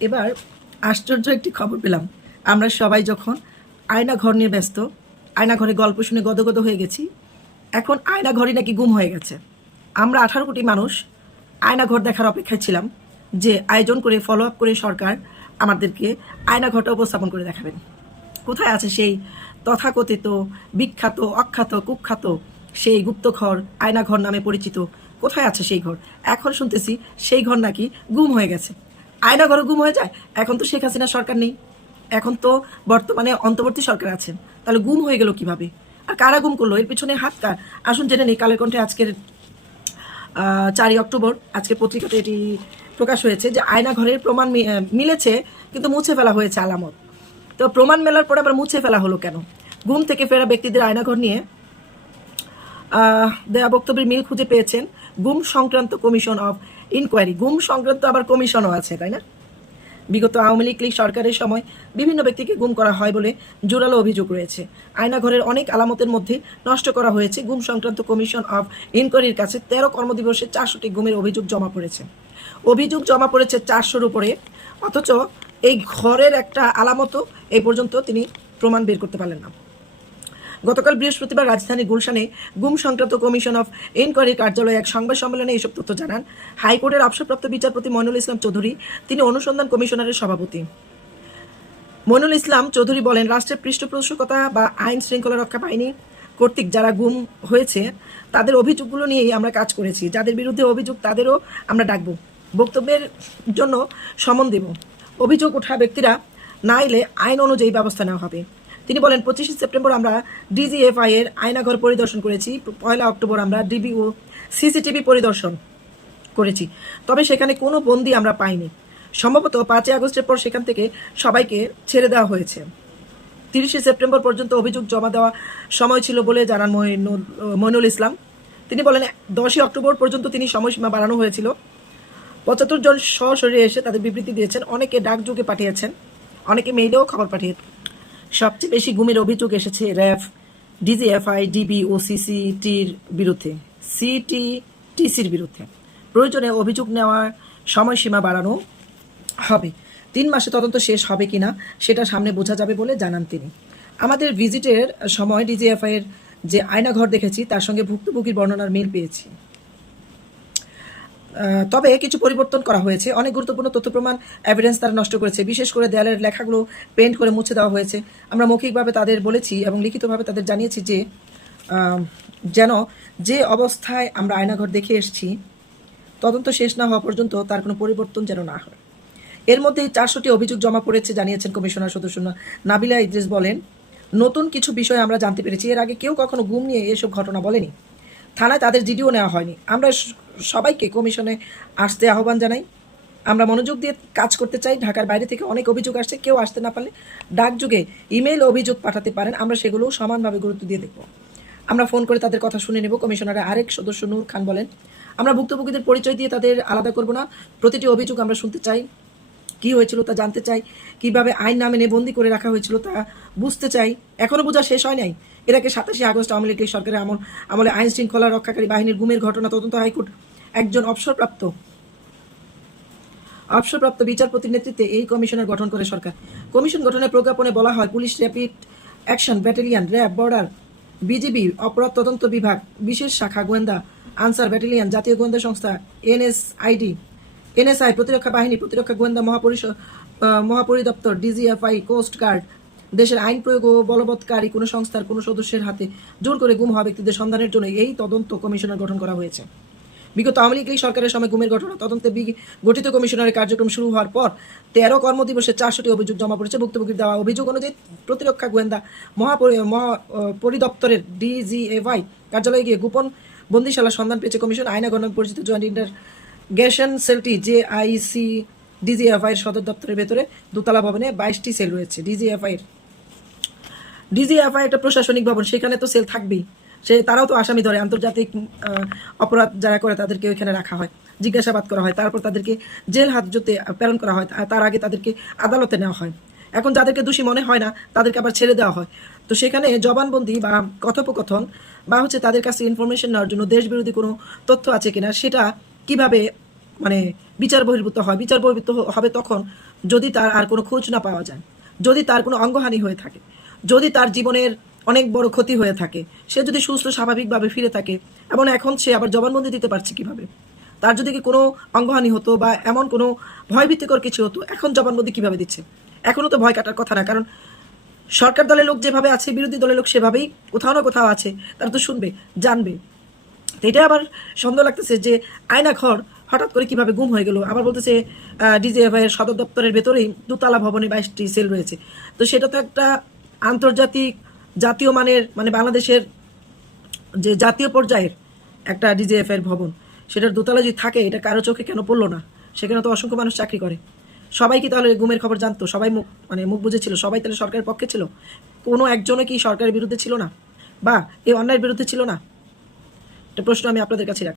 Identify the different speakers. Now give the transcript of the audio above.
Speaker 1: এবার আশ্চর্য একটি খবর পেলাম। আমরা সবাই যখন আয়না ঘর নিয়ে ব্যস্ত, আয়না ঘরে গল্প শুনে গদগদ হয়ে গেছি, এখন আয়না ঘরই নাকি গুম হয়ে গেছে। আমরা আঠারো কোটি মানুষ আয়না ঘর দেখার অপেক্ষায় ছিলাম যে আয়োজন করে ফলো আপ করে সরকার আমাদেরকে আয়না ঘরটা উপস্থাপন করে দেখাবেন। কোথায় আছে সেই তথাকথিত, বিখ্যাত, অখ্যাত, কুখ্যাত সেই গুপ্তঘর আয়নাঘর নামে পরিচিত? কোথায় আছে সেই ঘর? এখন শুনতেছি সেই ঘর নাকি গুম হয়ে গেছে। আয়নাঘরও গুম হয়ে যায়, এখন তো শেখ হাসিনা সরকার নেই। এখন তো বর্তমানে অন্তর্বর্তী সরকার আছেন। তাহলে গুম হয়ে গেল কীভাবে? আর কারা গুম করল? এর পিছনে হাত কার? আসুন জেনে নেই, কালের কণ্ঠে আজকের চারই অক্টোবর, আজকে পত্রিকাতে এটি প্রকাশ হয়েছে যে আয়না ঘরের প্রমাণ মিলেছে, কিন্তু মুছে ফেলা হয়েছে আলামত। তো প্রমাণ মেলার পরে আবার মুছে ফেলা হলো কেন? ঘুম থেকে ফেরা ব্যক্তিদের আয়নাঘর নিয়ে দেয়া বক্তব্যের মিল খুঁজে পেয়েছেন গুম সংক্রান্ত কমিশন অফ ইনকোয়ারি। গুম সংক্রান্ত আবার কমিশনও আছে, তাই না? বিগত আওয়ামী লীগ সরকারের সময় বিভিন্ন ব্যক্তিকে গুম করা হয় বলে জোরালো অভিযোগ রয়েছে। আয়নাঘরের অনেক আলামতের মধ্যে নষ্ট করা হয়েছে গুম সংক্রান্ত কমিশন অফ ইনকোয়ারির কাছে তেরো কর্মদিবসে চারশোটি গুমের অভিযোগ জমা পড়েছে। অভিযোগ জমা পড়েছে চারশোর উপরে, অথচ এই ঘরের একটা আলামতও এই পর্যন্ত তিনি প্রমাণ বের করতে পারলেন না। গতকাল বৃহস্পতিবার রাজধানী গুলশানে গুম সংক্রান্ত কমিশন অফ ইনকোয়ারির কার্যালয়ে এক সংবাদ সম্মেলনে এসব তথ্য জানান। হাইকোর্টের অবসরপ্রাপ্ত বিচারপতি মইনুল ইসলাম চৌধুরী, তিনি অনুসন্ধান কমিশনারের সভাপতি। মইনুল ইসলাম চৌধুরী বলেন, রাষ্ট্রের পৃষ্ঠপোষকতা বা আইন শৃঙ্খলা রক্ষা বাহিনী কর্তৃক যারা গুম হয়েছে, তাদের অভিযোগগুলো নিয়েই আমরা কাজ করেছি। যাদের বিরুদ্ধে অভিযোগ, তাদেরও আমরা ডাকবো। বক্তব্যের জন্য সমন দেব। অভিযোগ ওঠা ব্যক্তিরা না এলে আইন অনুযায়ী ব্যবস্থা নেওয়া হবে। তিনি বলেন, পঁচিশে সেপ্টেম্বর আমরা ডিজিএফআই এর আয়নাঘর পরিদর্শন করেছি। পয়লা অক্টোবর আমরা ডিবি ও সিসিটিভি পরিদর্শন করেছি। তবে সেখানে কোনো বন্দি আমরা পাইনি। সম্ভবত পাঁচই আগস্টের পর সেখান থেকে সবাইকে ছেড়ে দেওয়া হয়েছে। তিরিশে সেপ্টেম্বর পর্যন্ত অভিযোগ জমা দেওয়া সময় ছিল বলে জানান মইনুল ইসলাম। তিনি বলেন, দশই অক্টোবর পর্যন্ত তিনি সময়সীমা বাড়ানো হয়েছিল। পঁচাত্তর জন সশরীরে এসে তাদের বিবৃতি দিয়েছেন। অনেকে ডাকযোগে পাঠিয়েছেন। অনেকে মেইলেও খবর পাঠিয়ে সবচেয়ে বেশি গুমের অভিযোগ এসেছে র্যাফ, ডিজিএফআই, ডিবি ও সিসিটির বিরুদ্ধে সিটি টিসির বিরুদ্ধে। প্রয়োজনে অভিযোগ নেওয়ার সময়সীমা বাড়ানো হবে। তিন মাসে তদন্ত শেষ হবে কিনা সেটা সামনে বোঝা যাবে বলে জানান তিনি। আমাদের ভিজিটের সময় ডিজিএফআই এর যে আয়নাঘর দেখেছি, তার সঙ্গে ভুক্তভোগীর বর্ণনার মিল পেয়েছি। তবে কিছু পরিবর্তন করা হয়েছে। অনেক গুরুত্বপূর্ণ তথ্য প্রমাণ এভিডেন্স তারা নষ্ট করেছে। বিশেষ করে দেয়ালের লেখাগুলো পেন্ট করে মুছে দেওয়া হয়েছে। আমরা মৌখিকভাবে তাদের বলেছি এবং লিখিতভাবে তাদের জানিয়েছি যে যেন যে অবস্থায় আমরা আয়নাঘর দেখে এসেছি, তদন্ত শেষ না হওয়া পর্যন্ত তার কোনো পরিবর্তন যেন না হয়। এর মধ্যে চারশোটি অভিযোগ জমা পড়েছে, জানিয়েছেন কমিশনার সদস্য নাবিলা ইদ্রিস বলেন, নতুন কিছু বিষয় আমরা জানতে পেরেছি। এর আগে কেউ কখনো গুম নিয়ে এসব ঘটনা বলেনি। থানায় তাদের জিডিও নেওয়া হয়নি। আমরা সবাইকে কমিশনে আসতে আহ্বান জানাই। আমরা মনোযোগ দিয়ে কাজ করতে চাই। ঢাকার বাইরে থেকে অনেক অভিযোগ আসছে, কেউ আসতে না পারলে ডাকযুগে ইমেল অভিযোগ পাঠাতে পারেন। আমরা সেগুলোও সমানভাবে গুরুত্ব দিয়ে দেখব। আমরা ফোন করে তাদের কথা শুনে নেব। কমিশনারের আরেক সদস্য নূর খান বলেন, আমরা ভুক্তভোগীদের পরিচয় দিয়ে তাদের আলাদা করব না। প্রতিটি অভিযোগ আমরা শুনতে চাই। কি হয়েছিল তা জানতে চাই। কীভাবে আইন নামে বন্দি করে রাখা হয়েছিল তা বুঝতে চাই। এখনও বোঝা শেষ হয় নাই। এর আগে সাতাশে আগস্ট আওয়ামী লীগ সরকারের আমল, আমলে আইন শৃঙ্খলা রক্ষাকারী বাহিনীর গুমের ঘটনা তদন্ত হাইকোর্ট একজন অবসরপ্রাপ্ত। অবসরপ্রাপ্ত বিচারপতির নেতৃত্বে এই কমিশনের গঠন করে সরকার। কমিশন গঠনের প্রজ্ঞাপনে বলা হয়, police rapid action battalion, RAB border, BGB, অপরাধ তদন্ত বিভাগ, বিশেষ শাখা গোয়েন্দা, আনসার ব্যাটালিয়ন, জাতীয় গোয়েন্দা সংস্থা, এনএসআইডি, এনএসআই প্রতিরক্ষা বাহিনী, প্রতিরক্ষা গোয়েন্দা মহাপরিষদ মহাপরিদপ্তর, ডিজিএফআই, কোস্ট গার্ড, দেশের আইন প্রয়োগ ও বলবৎকারী কোনো সংস্থার কোনো সদস্যের হাতে জোর করে গুম হওয়া ব্যক্তিদের সন্ধানের জন্য এই তদন্ত কমিশনার গঠন করা হয়েছে। বিগত আওয়ামী লীগ সরকারের সময় গুমের ঘটনা তদন্তে গঠিত কমিশনারের কার্যক্রম শুরু হওয়ার পর তেরো কর্মদিবসে চারশোটি অভিযোগ জমা পড়েছে। ভুক্তভোগীর দেওয়া অভিযোগ অনুযায়ী প্রতিরক্ষা গোয়েন্দা মহা পরিদপ্তরের ডিজিএফআই কার্যালয়ে গিয়ে গোপন বন্দিশালার সন্ধান পেয়েছে কমিশন। আইনা গণনা পরিচিত জয়েন্ট ইন্টারগেশন সেলটি যে আইসি ডিজিএফআই এর সদর দপ্তরের ভেতরে দোতলা ভবনে বাইশটি সেল রয়েছে। ডিজিএফআই এর ডিজিএফআই একটা প্রশাসনিক ভবন, সেখানে তো সেল থাকবেই। সে তারাও তো আসামি ধরে, আন্তর্জাতিক অপরাধ যারা করে তাদেরকে ওইখানে রাখা হয়, জিজ্ঞাসাবাদ করা হয়, তারপর তাদেরকে জেল হাজতে প্রেরণ করা হয়, তার আগে তাদেরকে আদালতে নেওয়া হয়। এখন যাদেরকে দোষী মনে হয় না, তাদেরকে আবার ছেড়ে দেওয়া হয়। তো সেখানে জবানবন্দি বা কথোপকথন বা হচ্ছে তাদের কাছে ইনফরমেশন নেওয়ার জন্য দেশ বিরোধী কোনো তথ্য আছে কিনা, সেটা কীভাবে মানে বিচার বহির্ভূত হয়, বিচার বহির্ভূত হবে তখন যদি তার আর কোনো খোঁজ না পাওয়া যায়, যদি তার কোনো অঙ্গহানি হয়ে থাকে, যদি তার জীবনের অনেক বড় ক্ষতি হয়ে থাকে। সে যদি সুস্থ, স্বাভাবিকভাবে ফিরে থাকে এবং এখন সে আবার জবানবন্দি দিতে পারছে কীভাবে? তার যদি কি কোনো অঙ্গহানি হতো বা এমন কোনো ভয়ভীতিকর কিছু হতো, এখন জবানবন্দি কীভাবে দিচ্ছে? এখনও তো ভয় কাটার কথা না, কারণ সরকার দলের লোক যেভাবে আছে, বিরোধী দলের লোক সেভাবেই কোথাও না কোথাও আছে, তারা তো শুনবে, জানবে। তো এটা আবার সন্দেহ লাগতেছে যে আয়না ঘর হঠাৎ করে কীভাবে গুম হয়ে গেল। আবার বলতেছে ডিজিএফআই এর সদর দপ্তরের ভেতরেই দোতলা ভবনে বাইশটি সেল রয়েছে। তো সেটা তো একটা আন্তর্জাতিক জাতীয় মানের মানে বাংলাদেশের যে জাতীয় পর্যায়ের একটা ডিজিএফ এর ভবন, সেটার দোতলা যদি থাকে, এটা কারও চোখে কেন পড়ল না? সেখানে তো অসংখ্য মানুষ চাকরি করে। সবাই কি তাহলে গুমের খবর জানতো? সবাই মুখ মানে মুখ বুঝেছিল? সবাই তাহলে সরকারের পক্ষে ছিল? কোনো একজনও কি সরকারের বিরুদ্ধে ছিল না? বা এই অন্যায়ের বিরুদ্ধে ছিল না? একটা প্রশ্ন আমি আপনাদের কাছে রাখি।